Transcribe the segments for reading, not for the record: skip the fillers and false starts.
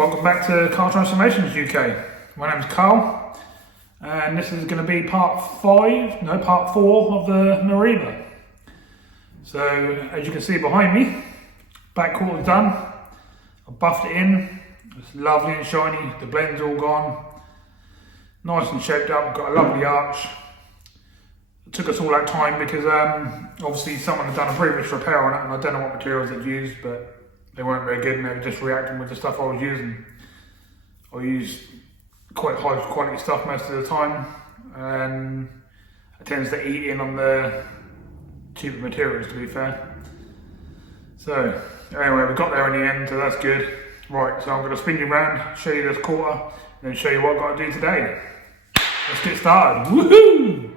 Welcome back to Car Transformations UK. My name's Carl, and this is going to be part 4 of the Meriva. So, as you can see behind me, back quarter's done. I buffed it in. It's lovely and shiny. The blend's all gone. Nice and shaped up. Got a lovely arch. It took us all that time because obviously someone had done a previous repair on it, and I don't know what materials they've used, but they weren't very good and they were just reacting with the stuff I was using. I used quite high quality stuff most of the time, and it tends to eat in on the cheaper materials, to be fair. So anyway, we got there in the end, so that's good. Right, so I'm going to spin you around, show you this quarter, and then show you what I've got to do today. Let's get started. Woohoo!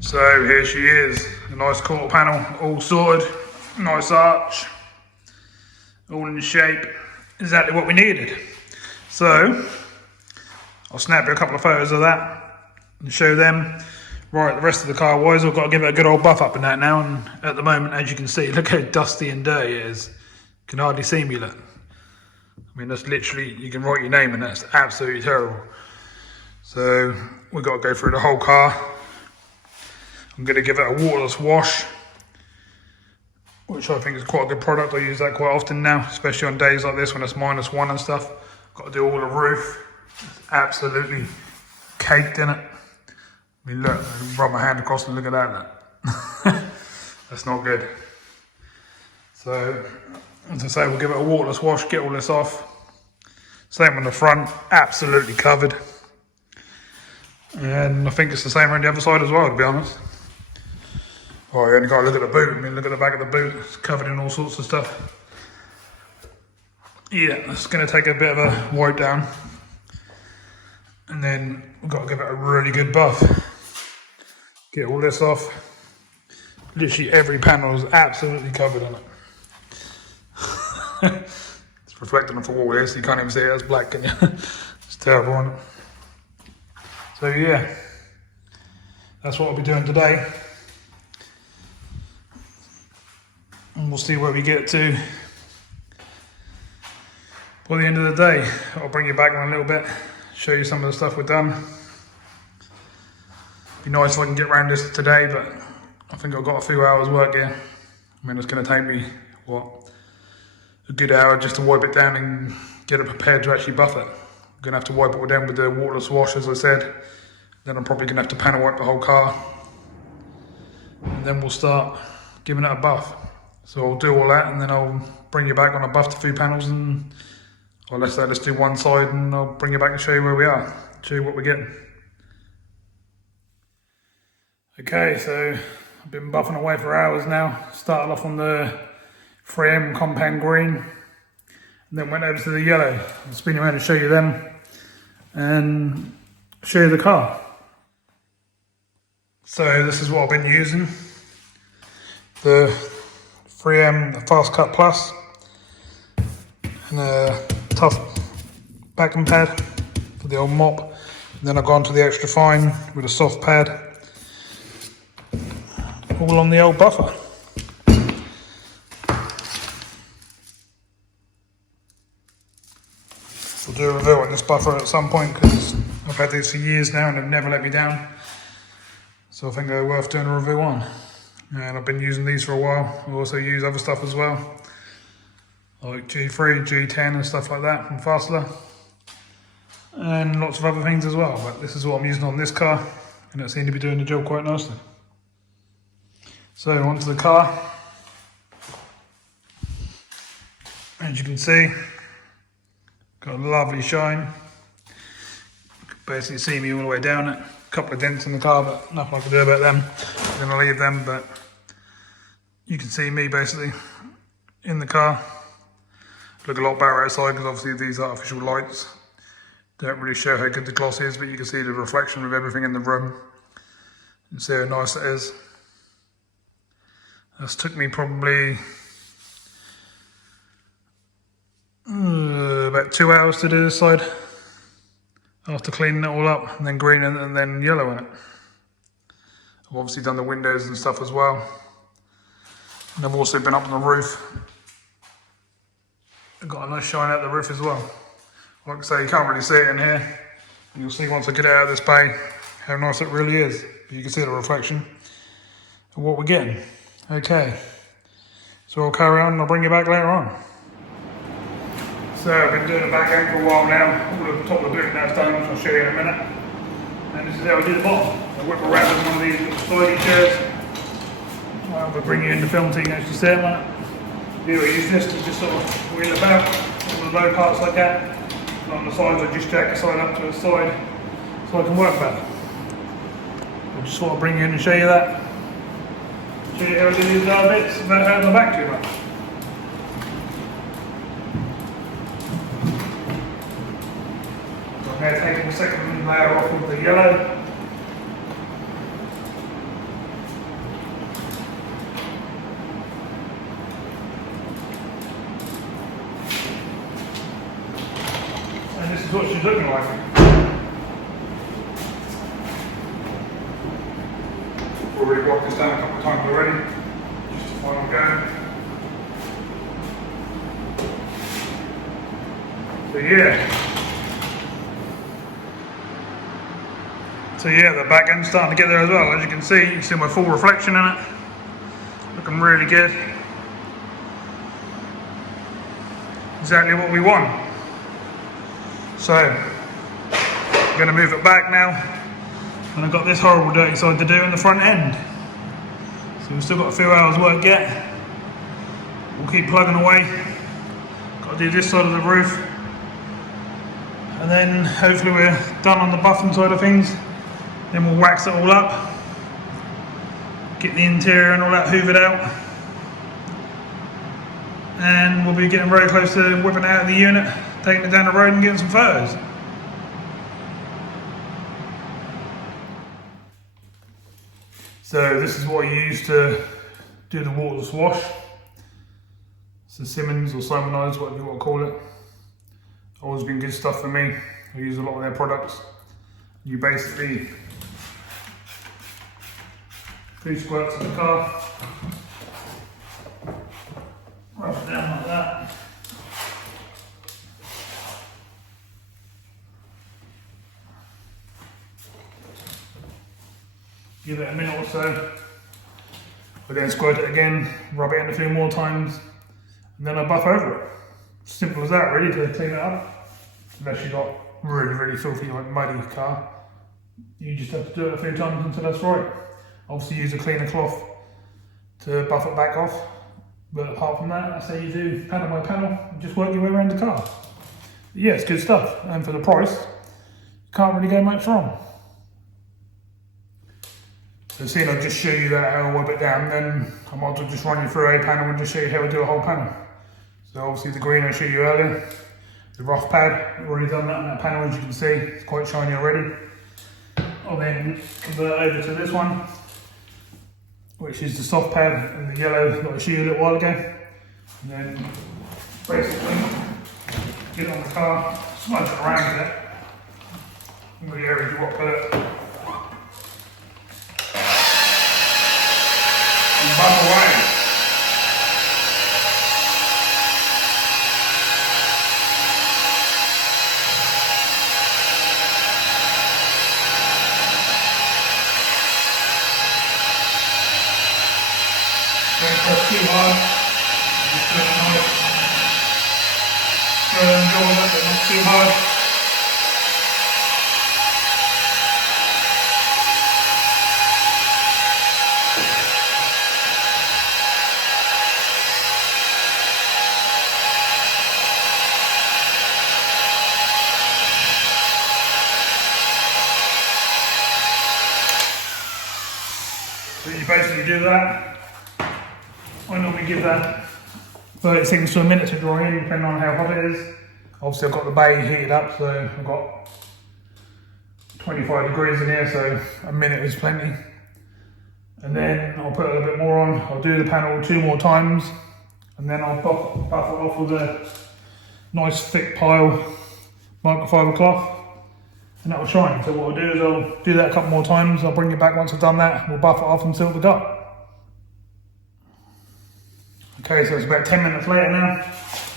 So here she is, a nice quarter panel, all sorted, nice arch, all in shape, exactly what we needed. So, I'll snap you a couple of photos of that and show them. Right, the rest of the car wise, I've got to give it a good old buff up in that now, and at the moment, as you can see, look how dusty and dirty it is. You can hardly see me, look. I mean, that's literally, you can write your name and that's absolutely terrible. So, we've got to go through the whole car. I'm going to give it a waterless wash, which I think is quite a good product. I use that quite often now, especially on days like this when it's -1 and stuff. Got to do all the roof. It's absolutely caked in it. I mean, look, I rub my hand across and look at that. Look. That's not good. So, as I say, we'll give it a waterless wash, get all this off. Same on the front, absolutely covered. And I think it's the same around the other side as well, to be honest. Oh, you only got to look at the boot. I mean, look at the back of the boot. It's covered in all sorts of stuff. Yeah, it's going to take a bit of a wipe down. And then we've got to give it a really good buff. Get all this off. Literally every panel is absolutely covered in it. It's reflecting off the wall here, so you can't even see it. It's black, can you? It's terrible, isn't it? So yeah, that's what I'll be doing today. And we'll see where we get to by the end of the day. I'll bring you back in a little bit, show you some of the stuff we've done. Be nice if I can get around this today, but I think I've got a few hours work here. I mean, it's going to take me, a good hour just to wipe it down and get it prepared to actually buff it. I'm going to have to wipe it all down with the waterless wash, as I said. Then I'm probably going to have to panel wipe the whole car. And then we'll start giving it a buff. So I'll do all that, and then I'll bring you back when I buffed a few panels, and let's do one side, and I'll bring you back and show you where we are, show you what we're getting. Okay, so I've been buffing away for hours now. Started off on the 3M compound green, and then went over to the yellow. I'll spin you around and show you them, and show you the car. So this is what I've been using. The 3M Fast Cut Plus, and a tough backing pad for the old mop. And then I've gone to the extra fine with a soft pad, all on the old buffer. We'll do a review on this buffer at some point because I've had these for years now and they've never let me down. So I think they're worth doing a review on. And I've been using these for a while. I also use other stuff as well, like G3, G10 and stuff like that from Fassler. And lots of other things as well, but this is what I'm using on this car, and it seemed to be doing the job quite nicely. So onto the car. As you can see, got a lovely shine. You can basically see me all the way down it. A couple of dents in the car, but nothing I can do about them. I'm going to leave them, but you can see me basically in the car. Look a lot better outside because obviously these artificial lights don't really show how good the gloss is, but you can see the reflection of everything in the room and see how nice it is. This took me probably about 2 hours to do this side, after cleaning it all up, and then green and then yellow in it. I've obviously done the windows and stuff as well, and I've also been up on the roof. I've got a nice shine out the roof as well. Like I say, you can't really see it in here, and you'll see once I get it out of this bay how nice it really is. You can see the reflection of what we're getting. Okay, so I'll carry on and I'll bring you back later on. So I've been doing the back end for a while now. All the top of the boot now done, which I'll show you in a minute. And this is how I do the bottom. I whip around with one of these little slidey chairs. I'll bring you in the film so you can actually see it like that. Here I use this to just sort of wheel about, all the low parts like that. And on the sides I just jack the side up to the side so I can work better. I just sort of bring you in and show you that. Show you how I do these bits without hurting the back too much. I'm now taking the second layer off with the yellow. And this is what she's looking like. I've already blocked this down a couple of times already. Just a final go. So yeah, the back end's starting to get there as well. As you can see my full reflection in it. Looking really good. Exactly what we want. So, I'm going to move it back now. And I've got this horrible dirty side to do in the front end. So we've still got a few hours work yet. We'll keep plugging away. Got to do this side of the roof. And then hopefully we're done on the buffing side of things. Then we'll wax it all up. Get the interior and all that hoovered out. And we'll be getting very close to whipping it out of the unit, taking it down the road and getting some photos. So this is what I use to do the waterless wash. It's a Simmons or Simonized, whatever you want to call it. Always been good stuff for me. I use a lot of their products. You basically 3 squirts in the car. Rub it down like that. Give it a minute or so. I then squirt it again, rub it in a few more times, and then I buff over it. Simple as that really to clean it up. Unless you've got really filthy, like muddy car. You just have to do it a few times until that's right. Obviously use a cleaner cloth to buff it back off. But apart from that, I say you do panel by panel, just work your way around the car. But yeah, it's good stuff. And for the price, you can't really go much wrong. So seeing I'll just show you that how I whip it down, then I might as well just run you through a panel and just show you how I do a whole panel. So obviously the green I showed you earlier, the rough pad, I've already done that on that panel as you can see, it's quite shiny already. I'll then convert over to this one, which is the soft pad and the yellow that I showed you a little while ago. And then basically get it on the car, smudge it around with it, in the areas you want to put it. And buff away. Don't press too hard, just do it nice. Firm jaws, but not too hard. So you basically do that. I normally give that 30 seconds to a minute to dry in, depending on how hot it is. Obviously I've got the bay heated up, so I've got 25 degrees in here, so a minute is plenty. And then I'll put a little bit more on. I'll do the panel 2 more times, and then I'll buff it off with a nice thick pile microfiber cloth, and that will shine. So what I'll do is I'll do that a couple more times. I'll bring it back once I've done that. We'll buff it off until the gut. Okay, so it's about 10 minutes later now.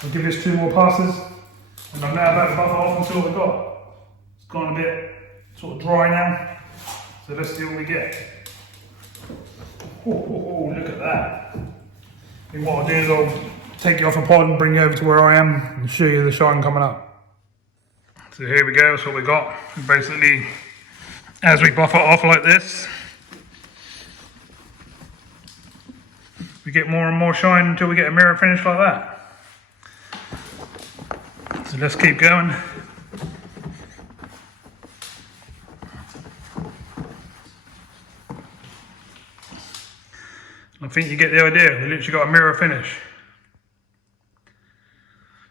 I'll give this 2 more passes, and I'm now about to buff it off until the gut. It's gone a bit sort of dry now, so let's see what we get. Oh, look at that. And what I'll do is I'll take you off a pod and bring you over to where I am and show you the shine coming up. So here we go, that's what we got. Basically, as we buff it off like this, we get more and more shine until we get a mirror finish like that. So let's keep going. I think you get the idea. We literally got a mirror finish.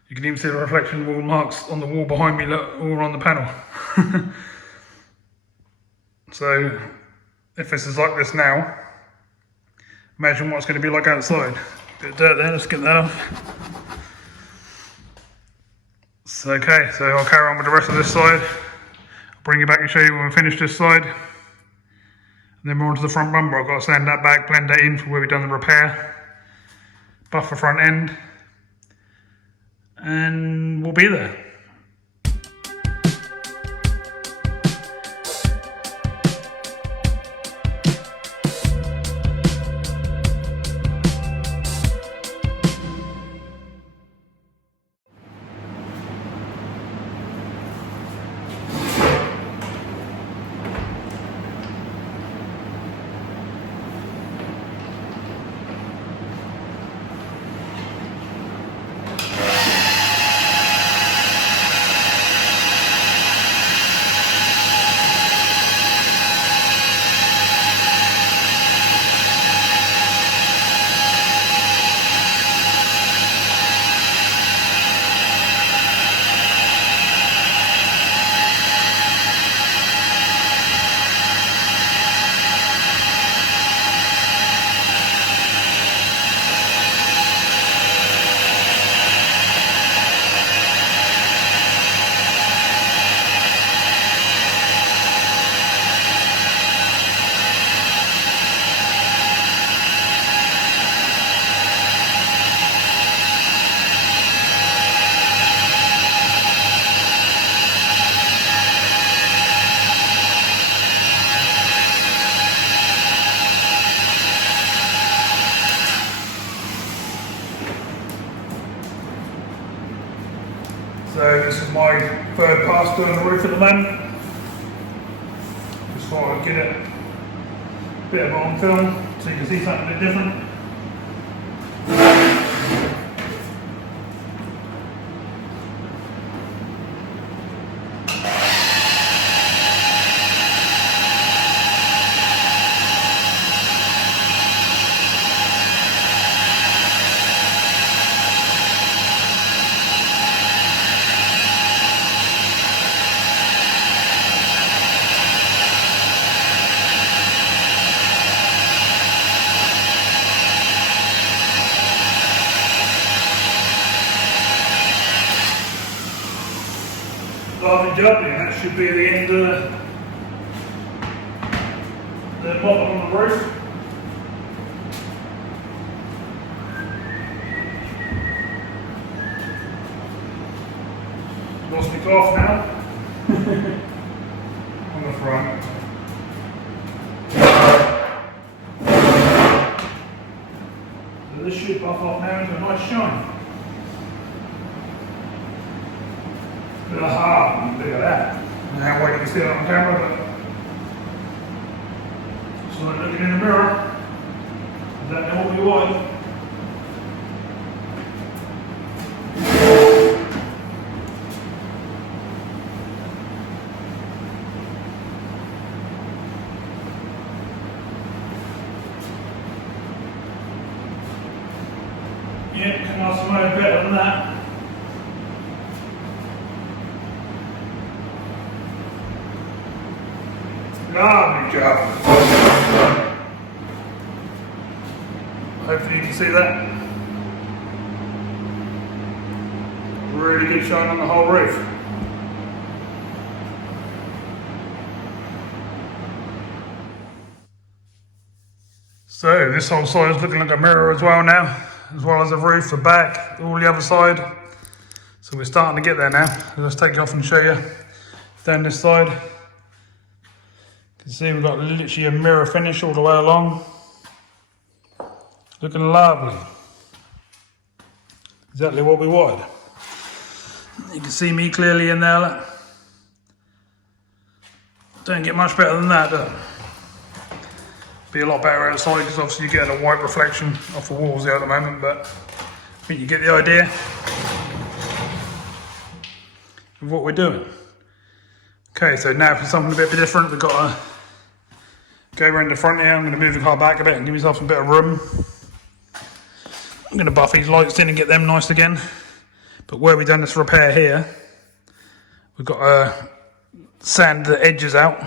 You can even see the reflection wall marks on the wall behind me, look, all on the panel. So, if this is like this now, imagine what it's going to be like outside. Bit of dirt there, let's get that off. So, okay, so I'll carry on with the rest of this side. I'll bring you back and show you when we finish this side. And then we're onto the front bumper. I've got to sand that back, blend that in for where we've done the repair, buff the front end, and we'll be there. So this is my third pass doing the roof at the moment. Just thought I'd get it a bit of it on film so you can see something a bit different. Lovely job, and that should be the end of the mopping on the roof. Lost my cloth now on the front. So this should buff off now into a nice shine. Aha, look at that. Now wait, you can see it on camera, but so like looking in the mirror, I don't know what we want. Yeah, can ask somebody better than that. Lovely job. Hopefully you can see that. Really good shine on the whole roof. So this whole side is looking like a mirror as well now, as well as the roof, the back, all the other side. So we're starting to get there now. Let's take it off and show you down this side. You can see we've got literally a mirror finish all the way along. Looking lovely. Exactly what we wanted. You can see me clearly in there. Look. Don't get much better than that, does it? Be a lot better outside because obviously you get a white reflection off the walls there at the moment, but I think you get the idea of what we're doing. Okay, so now for something a bit different, we've got to go around the front here. I'm going to move the car back a bit and give myself a bit of room. I'm going to buff these lights in and get them nice again. But where we've done this repair here, we've got to sand the edges out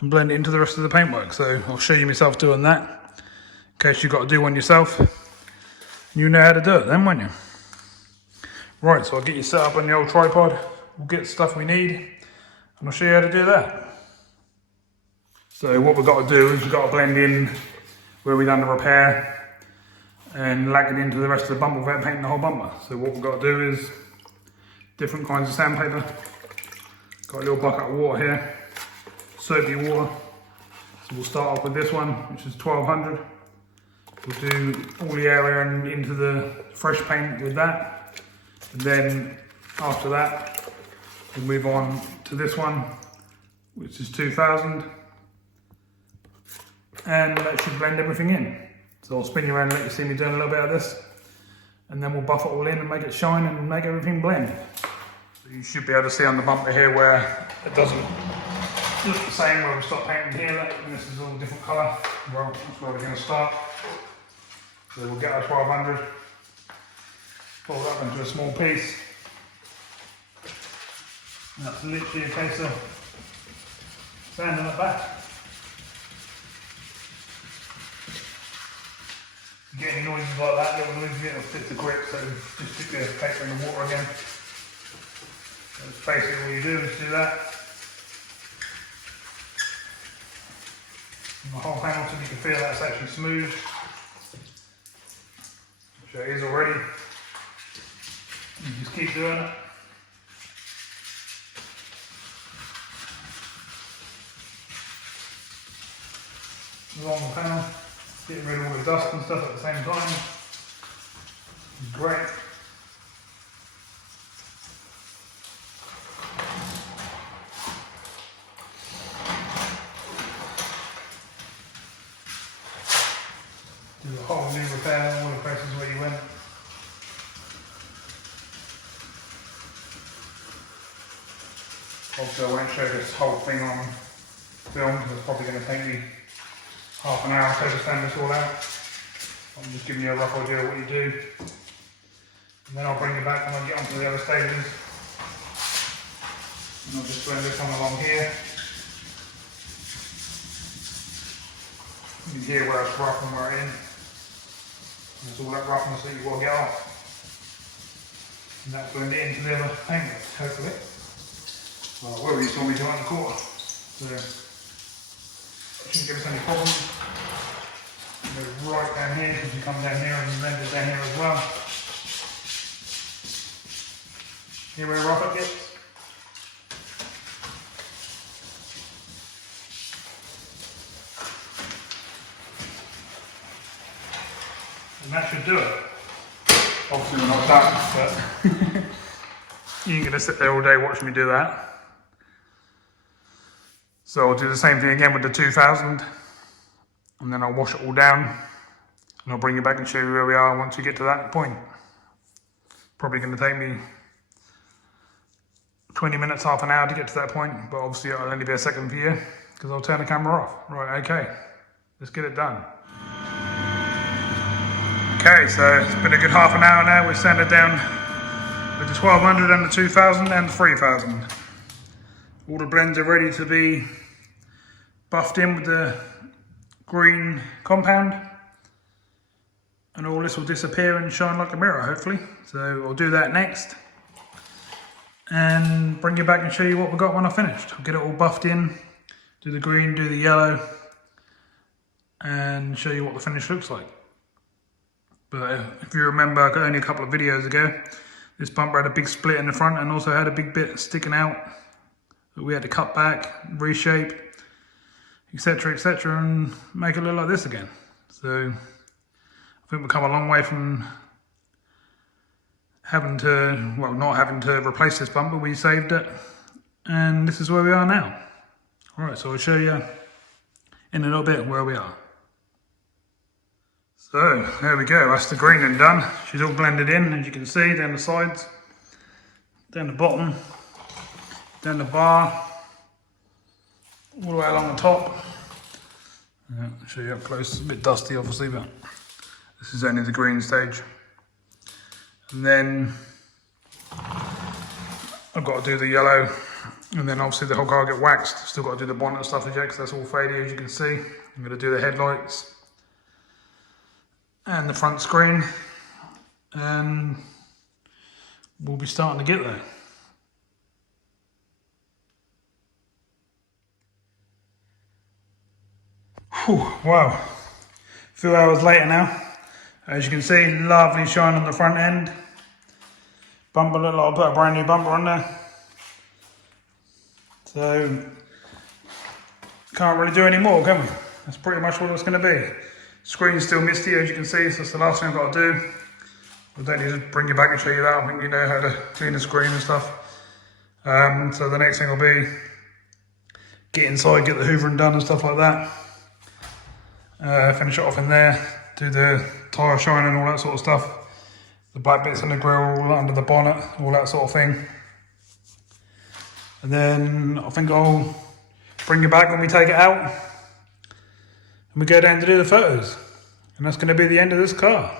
and blend it into the rest of the paintwork. So I'll show you myself doing that, in case you've got to do one yourself. You know how to do it then, won't you? Right, so I'll get you set up on the old tripod. We'll get the stuff we need, and I'll show you how to do that. So what we've got to do is we've got to blend in where we've done the repair and lag it into the rest of the bumper without painting the whole bumper. So what we've got to do is different kinds of sandpaper. Got a little bucket of water here, soapy water. So we'll start off with this one, which is 1200. We'll do all the area and into the fresh paint with that. And then after that, we'll move on to this one, which is 2000. And that should blend everything in. So I'll spin you around and let you see me doing a little bit of this. And then we'll buff it all in and make it shine and make everything blend. So you should be able to see on the bumper here where it doesn't look the same where we start painting here. And this is all a different colour. Well, that's where we're going to start. So we'll get our 1200, fold it up into a small piece. And that's literally a case of sanding it back. If you get any noises like that, little noises, it'll stick to grip, so just stick the paper in the water again. That's basically all you do is do that. And the whole panel, so you can feel that's actually smooth. Which it is already. You just keep doing it. Along the panel. Getting rid of all the dust and stuff at the same time. It's great. Do a whole new repair all the places where you went. Also, I won't show this whole thing on film because it's probably going to take me half an hour or so to stand this all out. I'm just giving you a rough idea of what you do. And then I'll bring you back when I get onto the other stages. And I'll just blend this one along here. You can hear where it's rough and where it is. And it's all that roughness that you want to get off. And that's blend it into the other paintwork, hopefully. Well, where we saw me do it in the quarter. So, shouldn't give us any problems. Go right down here, because you come down here and blend it down here as well. Here where rough it gets. And that should do it. Obviously we're not done, but you ain't gonna sit there all day watching me do that. So I'll do the same thing again with the 2000, and then I'll wash it all down, and I'll bring you back and show you where we are once we get to that point. Probably going to take me 20 minutes, half an hour to get to that point, but obviously it'll only be a second for you, because I'll turn the camera off. Right, okay, let's get it done. Okay, so it's been a good half an hour now. We've sanded down with the 1200 and the 2000 and the 3000. All the blends are ready to be buffed in with the green compound. and all this will disappear and shine like a mirror, hopefully. So I'll do that next and bring you back and show you what we got when I finished. I'll get it all buffed in, do the green, do the yellow, and show you what the finish looks like. But if you remember, only a couple of videos ago, this bumper had a big split in the front and also had a big bit sticking out that we had to cut back, reshape, etc, and make it look like this again. So I think we've come a long way from having to, well, not having to replace this bumper. We saved it, and this is where we are now. All right, so I'll show you in a little bit where we are. So there we go, that's the greening done. She's all blended in, as you can see, down the sides, down the bottom, down the bar, all the way along the top. I'll show you up close. It's a bit dusty obviously, but this is only the green stage. And then I've got to do the yellow, and then obviously the whole car will get waxed. Still got to do the bonnet stuff yet, because that's all faded, as you can see. I'm going to do the headlights and the front screen, and we'll be starting to get there. Whew, wow, a few hours later now. As you can see, lovely shine on the front end. Bumper look like I put a brand new bumper on there. So, can't really do any more, can we? That's pretty much what it's going to be. Screen's still misty, as you can see, so that's the last thing I've got to do. I don't need to bring you back and show you that. I think you know how to clean the screen and stuff. So the next thing will be get inside, get the hoovering done and stuff like that. Finish it off in there, do the tyre shine and all that sort of stuff. The black bits on the grille, all under the bonnet, all that sort of thing. And then I think I'll bring you back when we take it out and we go down to do the photos. And that's going to be the end of this car.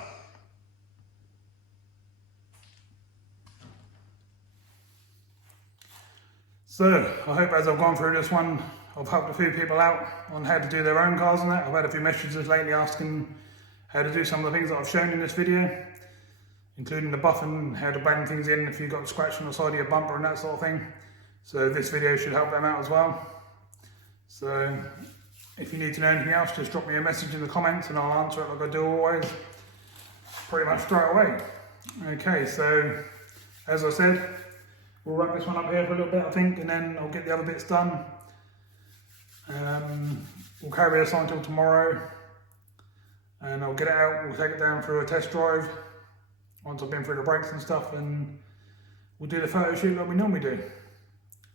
So, I hope as I've gone through this one, I've helped a few people out on how to do their own cars and that. I've had a few messages lately asking how to do some of the things that I've shown in this video, including the buffing, how to bang things in if you've got a scratch on the side of your bumper and that sort of thing. So this video should help them out as well. So if you need to know anything else, just drop me a message in the comments and I'll answer it like I do always, pretty much straight away. Okay, so as I said, we'll wrap this one up here for a little bit, I think, and then I'll get the other bits done. We'll carry this on until tomorrow, and I'll get it out. We'll take it down for a test drive once I've been through the brakes and stuff, and we'll do the photo shoot like we normally do.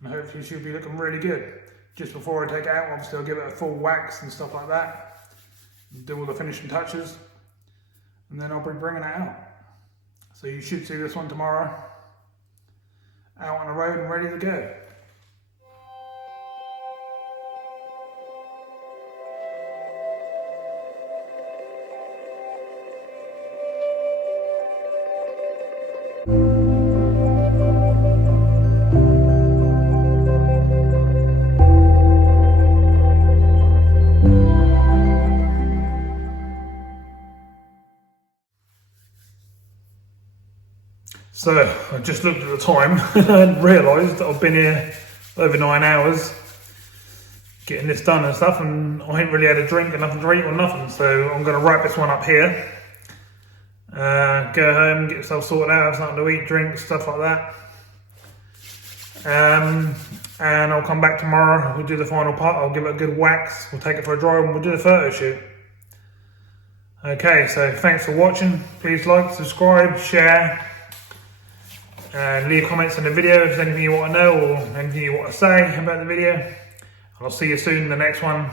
And hopefully she'll be looking really good. Just before I take it out, obviously I'll give it a full wax and stuff like that, do all the finishing touches, and then I'll be bringing it out. So you should see this one tomorrow, out on the road and ready to go. So I just looked at the time and realised that I've been here over 9 hours getting this done and stuff, and I ain't really had a drink and nothing to eat or nothing. So I'm going to wrap this one up here, go home, get yourself sorted out, have something to eat, drink, stuff like that. And I'll come back tomorrow, we'll do the final part, I'll give it a good wax, we'll take it for a drive and we'll do the photo shoot. Okay, so thanks for watching. Please like, subscribe, share, and leave comments on the video if there's anything you want to know or anything you want to say about the video. And I'll see you soon in the next one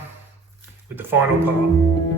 with the final part.